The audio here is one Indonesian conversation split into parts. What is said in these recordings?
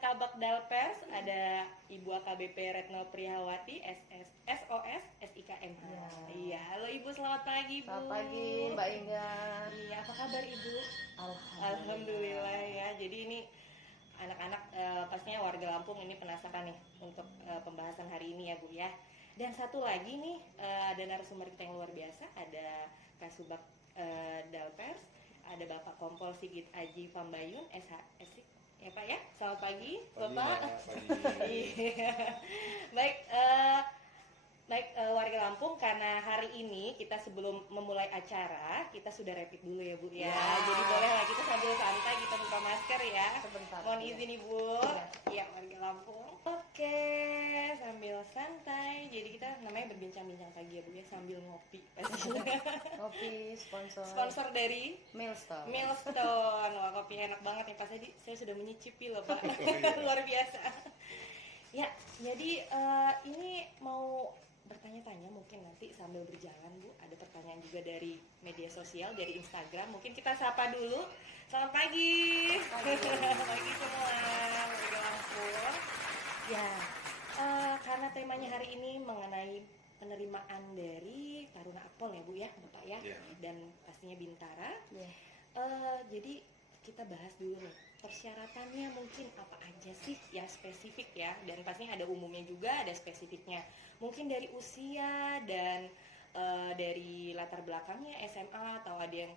Kabak Dalpers, ada Ibu AKBP Retno Prihawati, SOS, SIKMH. Ya. Iya, halo Ibu, selamat pagi Bu. Selamat pagi Mbak Inga. Iya, apa kabar Ibu? Alhamdulillah. Ya. Jadi ini anak-anak pastinya warga Lampung ini penasaran nih untuk pembahasan hari ini ya Bu ya. Dan satu lagi nih ada narasumber kita yang luar biasa, ada Kasubag Dalpers, ada Bapak Kompol Sigit Aji Pambayun, SHSI. Ya Pak ya, selamat pagi Bapak. Pagi. Iya. Baik, warga Lampung, karena hari ini kita sebelum memulai acara kita sudah rapid dulu ya Bu ya. Jadi bolehlah kita sambil santai kita buka masker ya. Sebentar. Mohon izin Ibu. Iya warga Lampung. Oke, sambil santai. Jadi kita namanya berbincang-bincang pagi ya Bu ya, sambil ngopi. Kopi Sponsor dari Milestone. Milestone. Wah, kopi enak banget nih Pak. Saya sudah menyicipi loh Pak. Luar biasa. Ya, jadi ini mau bertanya-tanya mungkin nanti sambil berjalan Bu. Ada pertanyaan juga dari media sosial, dari Instagram. Mungkin kita sapa dulu. Selamat pagi. Pagi semua warga Lampung. Ya, karena temanya hari ini mengenai penerimaan dari Taruna Akpol ya Bu ya, Bapak ya. Yeah. Dan pastinya Bintara. Ya. Jadi kita bahas dulu nih persyaratannya mungkin apa aja sih yang spesifik ya, dan pastinya ada umumnya juga ada spesifiknya, mungkin dari usia dan dari latar belakangnya SMA atau ada yang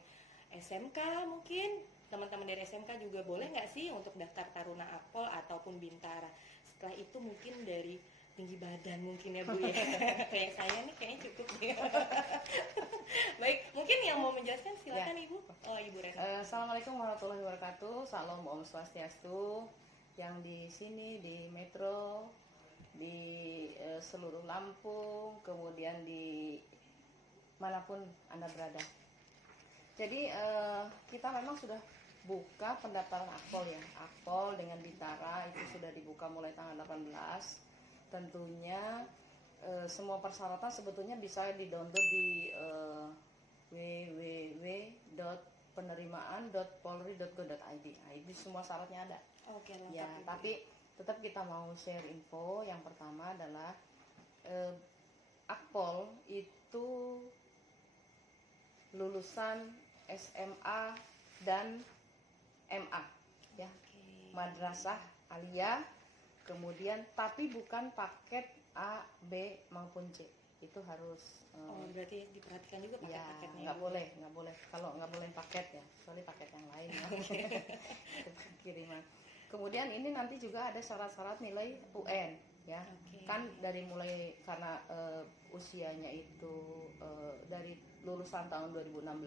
SMK, mungkin teman-teman dari SMK juga boleh nggak sih untuk daftar Taruna Akpol ataupun Bintara. Setelah itu mungkin dari tinggi badan mungkin ya Bu ya. Kayak saya nih kayaknya cukup ya. Baik, mungkin yang mau menjelaskan silakan Ya. Ibu. Oh, Ibu Retno. Assalamualaikum warahmatullahi wabarakatuh. Salam Om Swastiastu. Yang di sini di Metro, di seluruh Lampung, kemudian di manapun Anda berada. Jadi kita memang sudah buka pendaftaran Akpol ya. Akpol dengan Bintara itu sudah dibuka mulai tanggal 18. Tentunya semua persyaratan sebetulnya bisa di-download di www.penerimaan.polri.go.id. Nah, itu semua syaratnya ada. Oke, lengkap Ya, Ibu. tapi tetap kita mau share info. Yang pertama adalah Akpol itu lulusan SMA dan MA ya. Oke. Madrasah aliyah, kemudian tapi bukan paket A, B maupun C. Itu harus Oh, berarti diperhatikan juga ya paket-paketnya. nggak Ibu. boleh. Kalau nggak boleh paket ya, kecuali paket yang lain ya. Kiriman. Kemudian ini nanti juga ada syarat-syarat nilai UN ya. Oke. Kan dari mulai karena usianya itu dari lulusan tahun 2016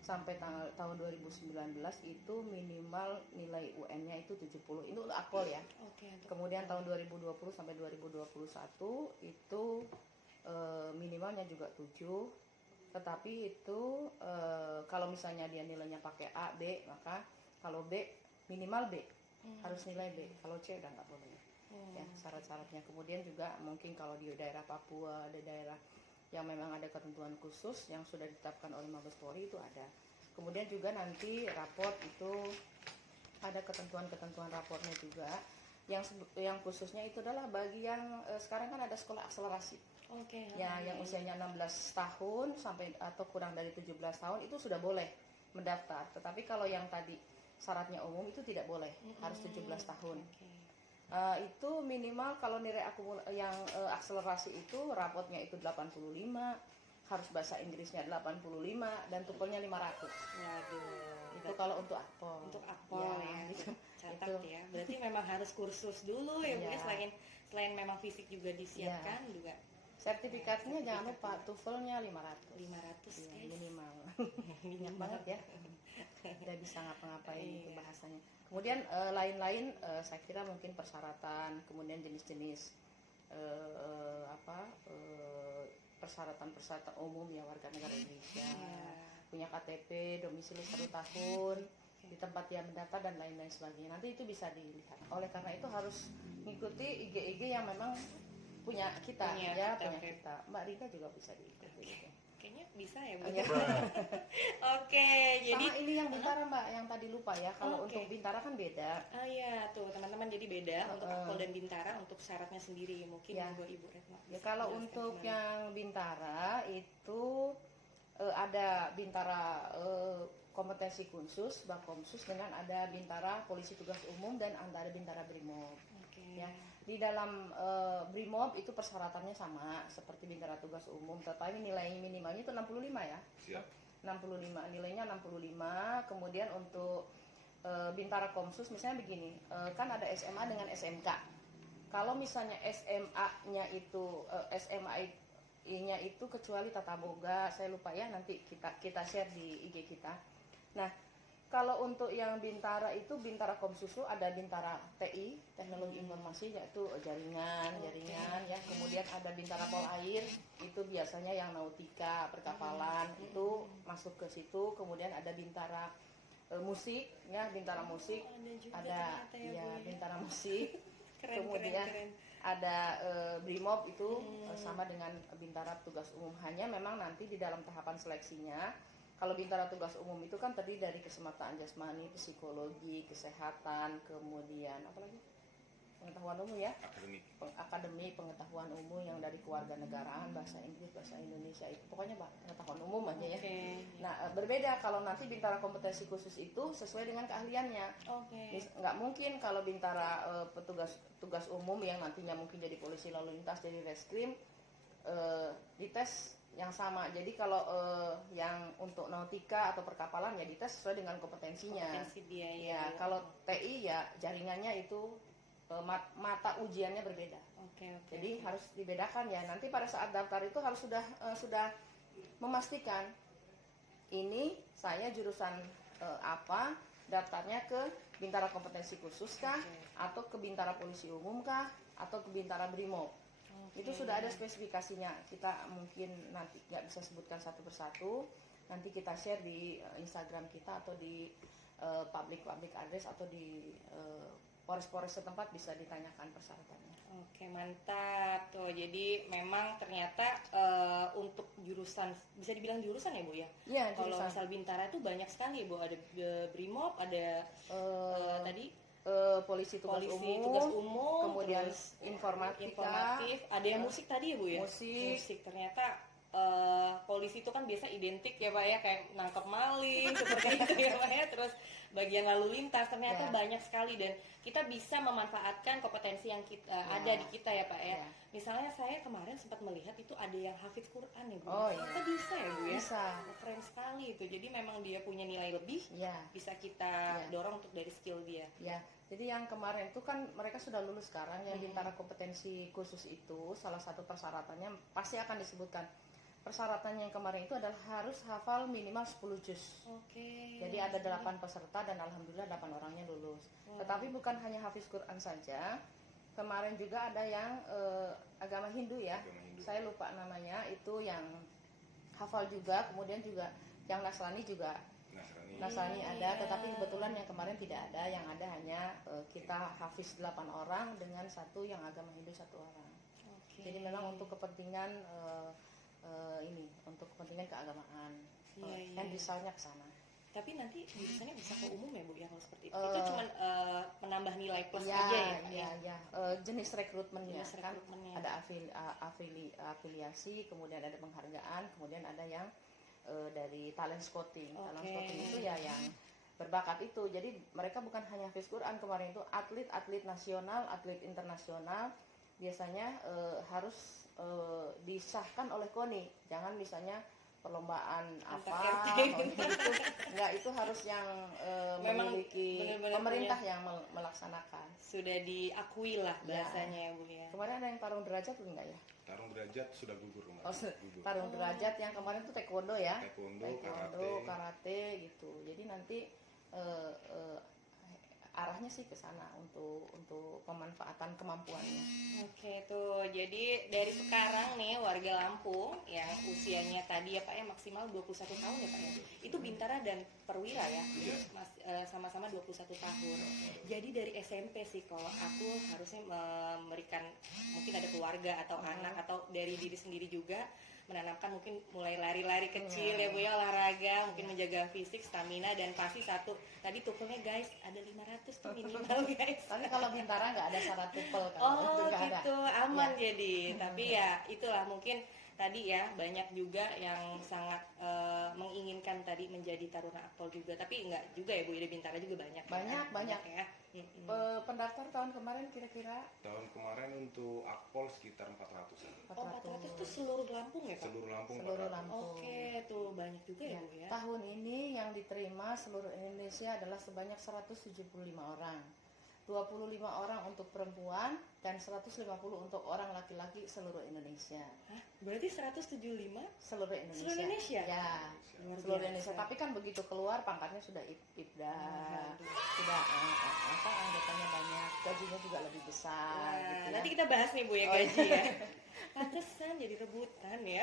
sampai tahun 2019 itu minimal nilai UN-nya itu 70. Itu untuk Akpol ya. Oke. Kemudian tahun 2020 sampai 2021 itu minimalnya juga 7. Tetapi itu kalau misalnya dia nilainya pakai A, B, maka kalau B minimal B. Harus nilai B. Kalau C udah nggak boleh. Ya, syarat-syaratnya. Kemudian juga mungkin kalau di daerah Papua, ada daerah yang memang ada ketentuan khusus yang sudah ditetapkan oleh Mabes Polri itu ada. Kemudian juga nanti raport itu ada ketentuan-ketentuan raportnya juga. Yang khususnya itu adalah bagi yang sekarang kan ada sekolah akselerasi. Oke. Ya, yang usianya 16 tahun sampai atau kurang dari 17 tahun itu sudah boleh mendaftar. Tetapi kalau yang tadi syaratnya umum itu tidak boleh, harus 17 tahun. Oke. Itu minimal kalau nilai yang akselerasi itu rapotnya itu 85, harus bahasa Inggrisnya 85 dan tukelnya 500. Waduh. Itu kalau untuk Akpol. Untuk Akpol ya. Gitu. Catat Itu. ya. Berarti memang harus kursus dulu ya Bu ya, Iya. selain memang fisik juga disiapkan juga. Sertifikatnya jangan lupa TOEFL-nya 500. 500 Iya, guys. minimal. Banyak banget ya. Tidak bisa ngapa-ngapain itu bahasanya. Kemudian lain-lain saya kira mungkin persyaratan, kemudian jenis-jenis persyaratan-persyaratan umum ya warga negara Indonesia. Punya KTP, domisili 1 tahun, di tempat dia mendaftar dan lain-lain sebagainya. Nanti itu bisa dilihat. Oleh karena itu harus mengikuti IG-IG yang memang punya kita. Mbak Rika juga bisa diikuti. Kayaknya bisa ya Bu. Iya. Oke, jadi Sama ini yang Bintara Mbak, yang tadi lupa ya. Kalau Oke. untuk Bintara kan beda. Ah iya tuh teman-teman, jadi beda untuk Heeh. Akpol dan Bintara untuk syaratnya sendiri. Mungkin Ya. monggo Ibu Retno Ya bisa kalau jelaskan untuk kembali. yang Bintara itu ada Bintara kompetensi khusus, Bakomsus, dengan ada Bintara Polisi Tugas Umum dan ada Bintara Brimob. Oke. Ya, di dalam Brimob itu persyaratannya sama seperti Bintara Tugas Umum, tetapi nilai minimalnya itu 65 ya. Siap. 65, nilainya 65. Kemudian untuk Bintara Komsus misalnya begini, kan ada SMA dengan SMK. Kalau misalnya SMA-nya itu SMA-nya itu kecuali tata boga, saya lupa ya, nanti kita share di IG kita. Nah, kalau untuk yang Bintara itu Bintara Komsusu ada Bintara TI, Teknologi Informasi, yaitu jaringan ya. Kemudian ada Bintara Polair, itu biasanya yang nautika, perkapalan, itu masuk ke situ. Kemudian ada Bintara musik ya, Bintara musik, Ada juga ada ternyata ya, ya Bu, ya. Bintara musik. Keren, Kemudian keren. ada Brimob itu sama dengan Bintara Tugas Umum, hanya memang nanti di dalam tahapan seleksinya, kalau Bintara Tugas Umum itu kan terdiri dari kesemataan jasmani, psikologi, kesehatan, kemudian apa lagi, pengetahuan umum ya, Akademik. akademik, pengetahuan umum yang dari kewarganegaraan, bahasa Inggris, bahasa Indonesia, itu pokoknya pengetahuan umum aja ya. Oke. Nah, berbeda kalau nanti Bintara kompetensi khusus itu sesuai dengan keahliannya. Oke. Nggak mungkin kalau Bintara petugas tugas umum yang nantinya mungkin jadi polisi lalu lintas, jadi reskrim, dites yang sama. Jadi kalau yang untuk nautika atau perkapalan ya dites sesuai dengan kompetensinya. Kompetensi dia Ya, kalau TI ya jaringannya itu mata ujiannya berbeda. Oke. Jadi harus dibedakan ya. Nanti pada saat daftar itu harus sudah memastikan ini saya jurusan apa, daftarnya ke Bintara kompetensi khusus kah, atau ke Bintara polisi umum kah, atau ke Bintara Brimob. Itu sudah ada spesifikasinya. Kita mungkin nanti nggak bisa sebutkan satu persatu. Nanti kita share di Instagram kita atau di public address atau di Polres-polres setempat, bisa ditanyakan persyaratannya. Oke, mantap tuh. Jadi memang ternyata untuk jurusan, bisa dibilang jurusan ya Bu ya? Iya, Kalau jurusan. misal Bintara itu banyak sekali Bu, ada Brimob, ada tadi Polisi tugas polisi umum, tugas umum, kemudian terus informatika, informatif, ada yang musik tadi ya Bu ya? musik. Ternyata polisi itu kan biasa identik ya Pak ya, kayak nangkep maling seperti itu ya Pak ya, terus bagian lalu lintas ternyata Ya. banyak sekali, dan kita bisa memanfaatkan kompetensi yang kita ada di kita ya Pak ya. Ya. Misalnya saya kemarin sempat melihat itu ada yang hafidz Quran ya Bu. Oh, iya. Ternyata bisa ya Bu ya. Bisa. Keren sekali itu. Jadi memang dia punya nilai lebih, Ya, bisa kita Ya. dorong untuk dari skill dia. ya. Jadi yang kemarin itu kan mereka sudah lulus sekarang, yang Bintara kompetensi khusus itu salah satu persyaratannya pasti akan disebutkan. Persyaratannya yang kemarin itu adalah harus hafal minimal 10 juz. Oke. Jadi ada 8 peserta dan alhamdulillah 8 orangnya lulus. Tetapi bukan hanya hafiz Quran saja. Kemarin juga ada yang agama Hindu ya. Agama Hindu. Saya lupa namanya, itu yang hafal juga, kemudian juga yang Nasrani juga. Nasrani ada, tetapi kebetulan yang kemarin tidak ada, yang ada hanya kita hafiz 8 orang dengan satu yang agama Hindu 1 orang. Oke. Jadi memang untuk kepentingan ini, untuk kepentingan keagamaan. Iya, Kan iya. misalnya ke sana. Tapi nanti jurusannya bisa ke umum ya Bu ya kalau seperti itu. Eh, Itu cuma menambah nilai plus Ya, aja ya Pak ya, ya. Jenis rekrutmennya Jenis kan rekrutmennya. ada afiliasi, kemudian ada penghargaan, kemudian ada yang dari talent scouting. Talent Oke. scouting itu ya yang berbakat itu. Jadi mereka bukan hanya hafiz Quran, kemarin itu atlet nasional, atlet internasional, biasanya harus disahkan oleh KONI. Jangan misalnya perlombaan Antar apa RT. gitu. Enggak, itu harus yang Memang memiliki benar-benar pemerintah yang melaksanakan. Sudah diakui lah Ya. bahasanya ya Bu ya. Kemarin ada yang tarung derajat tuh enggak ya? Tarung derajat sudah gugur kemarin. Oh, Gugur. tarung derajat yang kemarin tuh taekwondo ya. Taekwondo, karate gitu. Jadi nanti arahnya sih ke sana untuk pemanfaatan kemampuannya. Oke tuh, jadi dari sekarang nih warga Lampung yang usianya tadi ya Pak ya maksimal 21 tahun ya Pak ya. Itu Bintara dan Perwira ya. Iya. Sama-sama 21 tahun. Jadi dari SMP sih kalau aku harusnya memberikan, mungkin ada keluarga atau anak atau dari diri sendiri juga, menanamkan mungkin mulai lari-lari kecil ya Bu ya, olahraga, mungkin menjaga fisik, stamina, dan pasti satu tadi tukelnya guys ada 500 tuh minimal guys. Tapi kalau Bintara nggak ada syarat tupel kan? Oh Itu nggak ada. gitu, aman Ya. jadi. Tapi ya itulah mungkin tadi ya banyak juga yang sangat menginginkan tadi menjadi Taruna Akpol juga. Tapi enggak juga ya Bu, di Bintara juga banyak. Banyak. Ya. Pendaftar tahun kemarin kira-kira Tahun kemarin untuk Akpol sekitar 400-an. Oh 400 itu seluruh Lampung ya Pak? Seluruh Lampung Seluruh 400. Lampung. Oke, tuh banyak juga ya Ya, Bu ya. tahun ini yang diterima seluruh Indonesia adalah sebanyak 175 orang. 25 orang untuk perempuan dan 150 untuk orang laki-laki seluruh Indonesia. Hah? Berarti 175 Seluruh Indonesia. seluruh Indonesia? Ya, Luar seluruh biasa. Indonesia. Tapi kan begitu keluar pangkatnya sudah ibda, Waduh. sudah anggotanya banyak, gajinya juga lebih besar. Nah, gitu ya. nanti kita bahas nih Bu ya Oh, gaji ya. Pantesan jadi rebutan ya.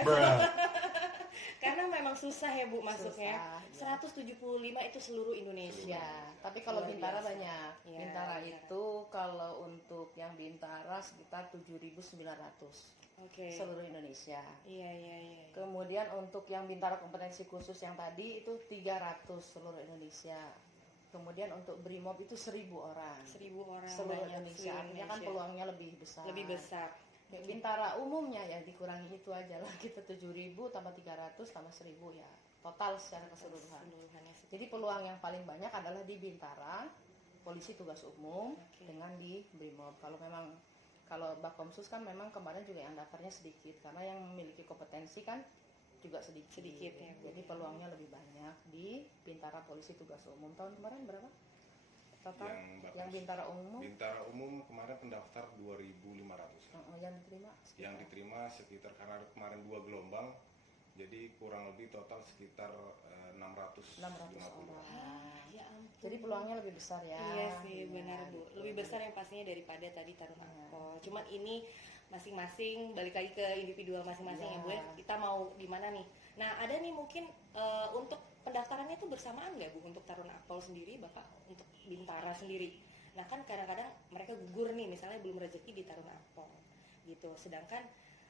Karena memang susah ya Bu masuknya. Susah, ya. 175 itu seluruh Indonesia. Ya, tapi kalau Luar Bintara biasa. banyak. Ya, Bintara Bintara. itu kalau untuk yang Bintara sekitar 7.900 Oke. seluruh Indonesia. Iya. Kemudian untuk yang Bintara kompetensi khusus yang tadi itu 300 seluruh Indonesia. Kemudian untuk Brimob itu 1.000 orang. 1.000 orang Seluruh banyak, Indonesia. seluruh Artinya kan Indonesia. peluangnya lebih besar. Lebih besar. Ya, Bintara umumnya ya dikurangi itu aja lah. Kita 7.000 tambah 300 tambah 1.000 ya. Total secara keseluruhan. Keseluruhannya seperti Jadi peluang yang paling banyak adalah di Bintara, polisi tugas umum, Oke. dengan di Brimob. Kalau Bakomsus kan memang kemarin juga yang daftarnya sedikit karena yang memiliki kompetensi kan juga sedikit. Sedikit ya, Bu. Jadi peluangnya lebih banyak di Bintara polisi tugas umum. Tahun kemarin berapa? Total Yang yang Bintara umum Bintara umum kemarin pendaftar 2.500. yang diterima sekitar. Yang diterima sekitar karena kemarin 2 gelombang, jadi kurang lebih total sekitar 650. 600 orang. Ya ampun. Jadi peluangnya lebih besar ya. Iya sih, Iya, benar Bu. gitu. Lebih besar yang pastinya daripada tadi Taruna Iya. Akpol. Cuman ini masing-masing balik lagi ke individual masing-masing Iya. ya Bu ya. Kita mau di mana nih? Nah, ada nih mungkin untuk pendaftarannya itu bersamaan nggak Bu untuk Taruna Akpol sendiri, Bapak untuk Bintara sendiri? Nah, kan kadang-kadang mereka gugur nih, misalnya belum rezeki di Taruna Akpol gitu. Sedangkan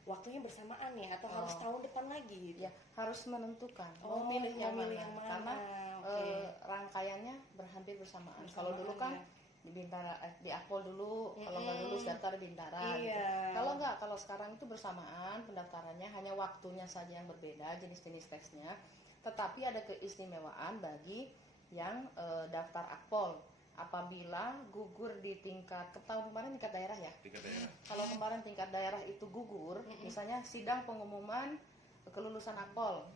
waktunya bersamaan nih atau harus Oh. tahun depan lagi gitu. Ya, harus menentukan Oh, mau milih yang milih mana. yang mana. Karena Oke. rangkaiannya berhampir bersamaan. Bersamaan Kalau dulu kan ya. di Bintara di Akpol dulu, kalau nggak lulus daftar di Bintara. Gitu. Iya. Kalau sekarang itu bersamaan pendaftarannya, hanya waktunya saja yang berbeda, jenis-jenis teksnya. Tetapi ada keistimewaan bagi yang daftar Akpol apabila gugur di tingkat tahun kemarin tingkat daerah ya. Tiga daerah. Kalau kemarin tingkat daerah itu gugur, misalnya sidang pengumuman kelulusan Akpol,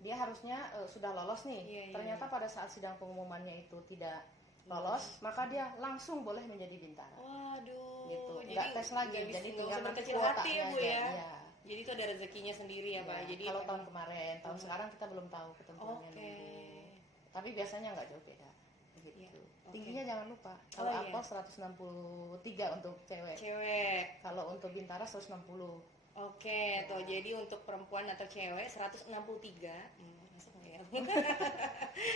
dia harusnya sudah lolos nih. Iya, iya, Ternyata pada saat sidang pengumumannya itu tidak lolos, maka dia langsung boleh menjadi Bintara. Waduh. Gitu. Jadi Nggak tes lagi, nggak bisa- jadi nggak tinggal usah nanti berkecil hati ya Bu kuotanya ya. aja. Iya. Jadi itu ada rezekinya sendiri ya Pak. Iya. Jadi Kalau emang- tahun kemarin, tahun Hmm. sekarang kita belum tahu ketentuannya Oke. nunggu. Tapi biasanya nggak jauh beda. Gitu. Iya, oke. Tingginya jangan lupa. Kalau iya. Akpol 163 untuk cewek. Cewek. Kalau untuk Bintara 160. Oke, tuh jadi untuk perempuan atau cewek 163. Masuk nggak ya?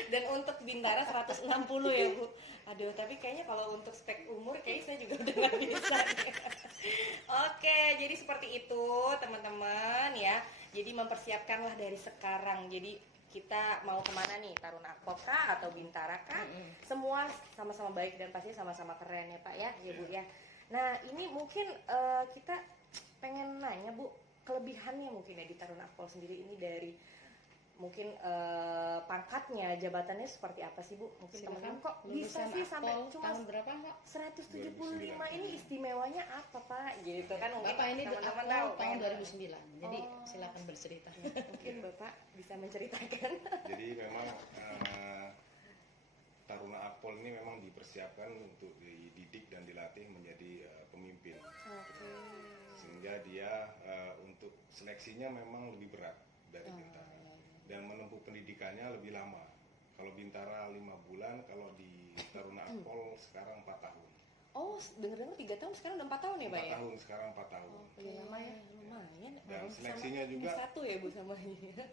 Dan untuk Bintara 160 ya Bu. Aduh, tapi kayaknya kalau untuk spek umur kayaknya saya juga udah nggak bisa nih. Oke, jadi seperti itu teman-teman ya. Jadi mempersiapkanlah dari sekarang. Jadi kita mau kemana nih, Taruna Akpol kah atau Bintara kah? Semua sama-sama baik dan pasti sama-sama keren ya Pak ya, ya Bu ya. Nah ini mungkin kita pengen nanya Bu, kelebihannya mungkin ya di Taruna Akpol sendiri ini dari mungkin pangkatnya, jabatannya seperti apa sih Bu? Mungkin Silakan. teman-teman kok bisa Lulusan sih sampai Akpol cuma tahun berapa Mbak? 175 ini istimewanya apa Pak? Gitu kan mungkin Bapak ini teman-teman Akpol tahu tahun pengen- 2009. Jadi Oh. silakan bercerita. Mungkin Bapak bisa menceritakan. Jadi memang Taruna Akpol ini memang dipersiapkan untuk dididik dan dilatih menjadi pemimpin. Oke. Sehingga dia untuk seleksinya memang lebih berat dari Bintara. Dan menempuh pendidikannya lebih lama. Kalau Bintara 5 bulan, kalau di Taruna Akpol sekarang 4 tahun. Oh, dengar-dengar 3 tahun sekarang udah 4 tahun ya, Pak 4 ya? tahun sekarang 4 tahun. Lebih lama ya? Lumayan. Dan Sama- seleksinya juga- satu ya, Bu, sama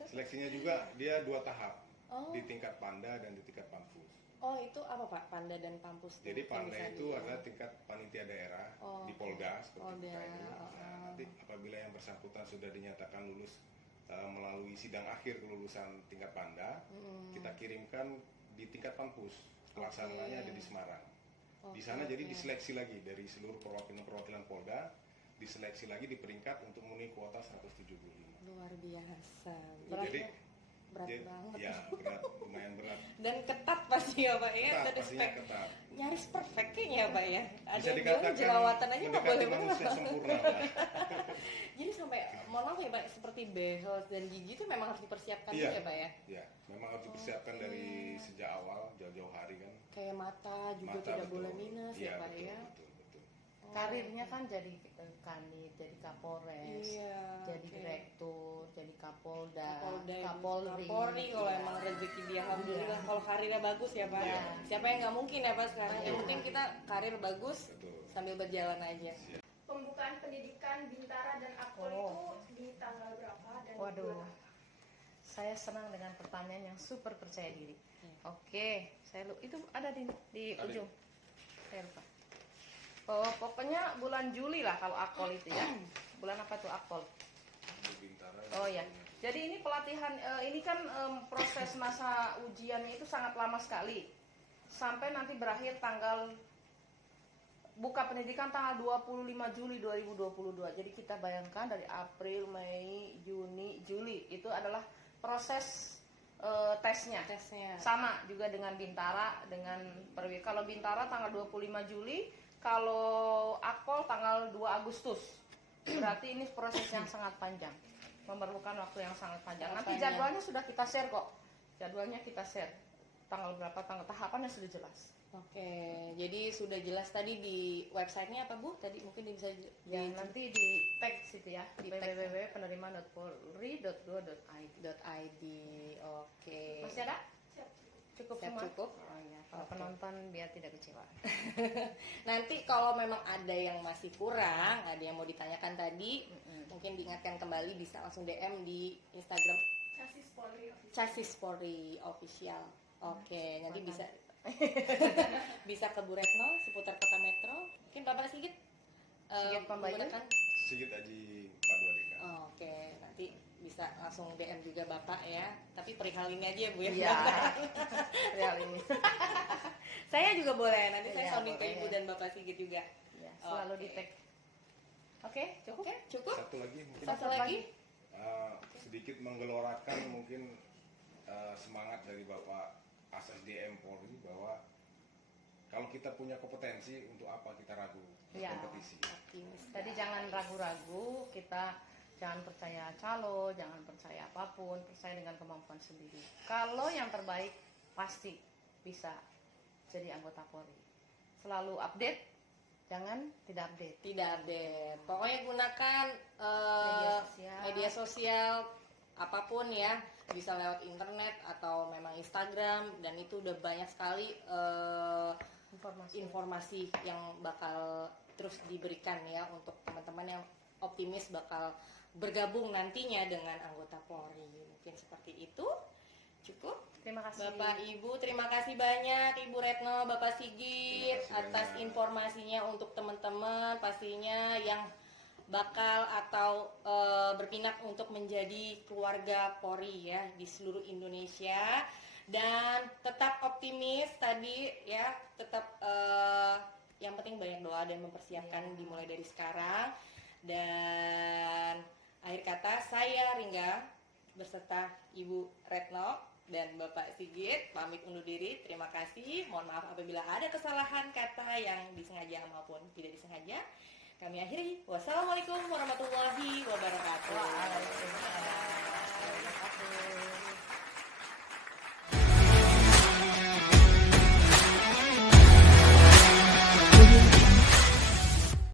Seleksinya juga dia 2 tahap. Oh. Di tingkat Panda dan di tingkat Pampus. Oh, itu apa, Pak? Panda dan Pampus. tuh? Jadi Yang Panda bisa itu di- adalah tingkat panitia daerah Oh, di oke. Polda seperti Oh, kita daerah, ini. oh, Nah, oh. nanti apabila yang bersangkutan sudah dinyatakan lulus melalui sidang akhir kelulusan tingkat Panda, kita kirimkan di tingkat Panpus. Pelaksananya ada di Semarang. Di sana jadi diseleksi lagi dari seluruh perwakilan Polda, diseleksi lagi di peringkat untuk memenuhi kuota 175. Luar biasa. Jadi berat banget. Ya, berat, lumayan berat. Dan ketat pasti ya Pak ya. Ketat, Tadi pastinya spek ketat. nyaris perfect kayaknya ya Pak ya. Ada Bisa yang bilang dikatakan jerawatan aja nggak mendekati boleh banget. manusia sempurna, Pak. Jadi sampai mohon maaf ya Pak, seperti behel dan gigi itu memang harus dipersiapkan Iya. juga ya Pak ya. Ya, memang harus dipersiapkan dari sejak awal, jauh-jauh hari kan. Kayak mata juga Mata, tidak betul. boleh minus Iya, ya Pak betul, ya. betul, betul. Karirnya kan jadi kanit, jadi kapolres, Iya, jadi oke. direktur, jadi kapolda, Kapolda, kapolri. Kapolri kalau Iya. emang rezeki dia alhamdulillah kalau karirnya bagus ya Pak. Iya. Siapa yang nggak mungkin ya Pak sekarang. Yang penting kita karir bagus Betul. sambil berjalan aja. Pembukaan pendidikan Bintara dan Akpol Oh. itu di tanggal berapa dan Waduh, bulan apa? saya senang dengan pertanyaan yang super percaya diri. Hmm. Oke, saya itu ada di Ada. ujung. Saya lupa. Oh, pokoknya bulan Juli lah kalau Akpol itu ya. Bulan apa tuh Akpol? Di Bintara. Oh ya. Jadi ini pelatihan, ini kan proses masa ujiannya itu sangat lama sekali. Sampai nanti berakhir tanggal buka pendidikan tanggal 25 Juli 2022. Jadi kita bayangkan dari April, Mei, Juni, Juli itu adalah proses tesnya. Tesnya. Sama juga dengan Bintara, dengan Perwira. Kalau Bintara tanggal 25 Juli, kalau Akpol tanggal 2 Agustus. Berarti ini proses yang sangat panjang. Memerlukan waktu yang sangat panjang. Sangat Nanti panjang. jadwalnya sudah kita share kok. Jadwalnya kita share. Tanggal berapa, tanggal tahapannya sudah jelas. Oke, jadi sudah jelas tadi di websitenya apa Bu? Tadi mungkin bisa Ya, nanti di tag situ ya, di Di tag. www.penerima.polri.go.id. .id. Oke. Masih ada? Siap. Cukup Siap, semua? cukup. Oh iya, kalau Oke. penonton biar tidak kecewa. Nanti kalau memang ada yang masih kurang, ada yang mau ditanyakan tadi, mungkin diingatkan kembali bisa langsung DM di Instagram Casis Polri Official. Casis Polri Official. Oke, nanti Mantap. bisa bisa ke Bu Retno seputar Kota Metro. Mungkin Bapak Sigit Sigit Pambayu? menggunakan. Sigit Aji 42 DK. Oke, nanti bisa langsung DM juga Bapak ya. Tapi perihal ini aja ya Bu ya. Iya. Real ini. Saya juga boleh, nanti saya Iya, sounding ke boleh. Ibu dan Bapak Sigit juga. Ya, selalu Oke. di tag. Oke, cukup. Oke, cukup? Satu lagi mungkin Satu lagi? sedikit menggelorakan mungkin semangat dari Bapak ASSDM Polri bahwa kalau kita punya kompetensi untuk apa kita ragu Iya. kompetisi. Optimis. Jadi jangan ragu-ragu, kita jangan percaya calo, jangan percaya apapun, percaya dengan kemampuan sendiri. Kalau yang terbaik pasti bisa jadi anggota Polri. Selalu update, jangan tidak update. Tidak update. Pokoknya gunakan Media media sosial apapun ya, bisa lewat internet atau memang Instagram, dan itu udah banyak sekali informasi yang bakal terus diberikan ya untuk teman-teman yang optimis bakal bergabung nantinya dengan anggota Polri. Mungkin seperti itu. Cukup. Terima kasih. Bapak Ibu, terima kasih banyak Ibu Retno, Bapak Sigit Terima kasih atas banyak. informasinya untuk teman-teman pastinya yang bakal atau berminat untuk menjadi keluarga Polri ya di seluruh Indonesia, dan tetap optimis tadi ya, tetap yang penting banyak doa dan mempersiapkan dimulai dari sekarang. Dan akhir kata saya Ringga berserta Ibu Retno dan Bapak Sigit pamit undur diri. Terima kasih. Mohon maaf apabila ada kesalahan kata yang disengaja maupun tidak disengaja. Kami akhiri. Wassalamualaikum warahmatullahi wabarakatuh.